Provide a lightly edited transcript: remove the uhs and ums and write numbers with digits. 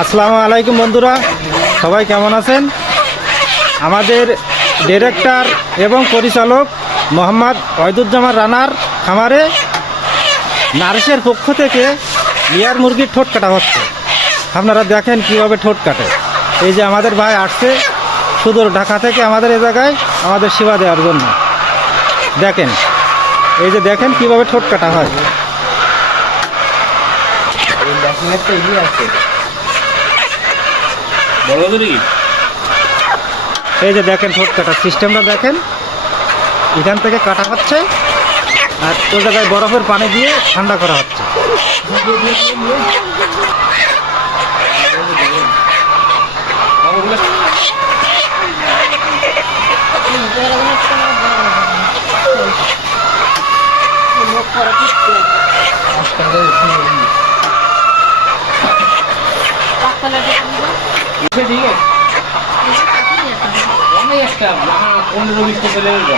আসসালামু আলাইকুম বন্ধুরা, সবাই কেমন আছেন? আমাদের ডিরেক্টর এবং পরিচালক মোহাম্মদ ওয়াহিদুজ্জামান রানার খামারে নার্সের পক্ষ থেকে লেয়ার মুরগির ঠোঁট কাটা হচ্ছে। আপনারা দেখেন কিভাবে ঠোঁট কাটে। এই যে আমাদের ভাই আসছে সুদূর ঢাকা থেকে আমাদের এই জায়গায় আমাদের সেবা দেওয়ার জন্য। দেখেন, এই যে দেখেন কিভাবে ঠোঁট কাটা হয়। এই যে দেখেন ঠোঁট কাটার সিস্টেমটা দেখেন, এখান থেকে কাটা হচ্ছে আর ওই জায়গায় বরফের পানি দিয়ে ঠান্ডা করা হচ্ছে। ঠিক আছে, 15-20 চলে যাবে।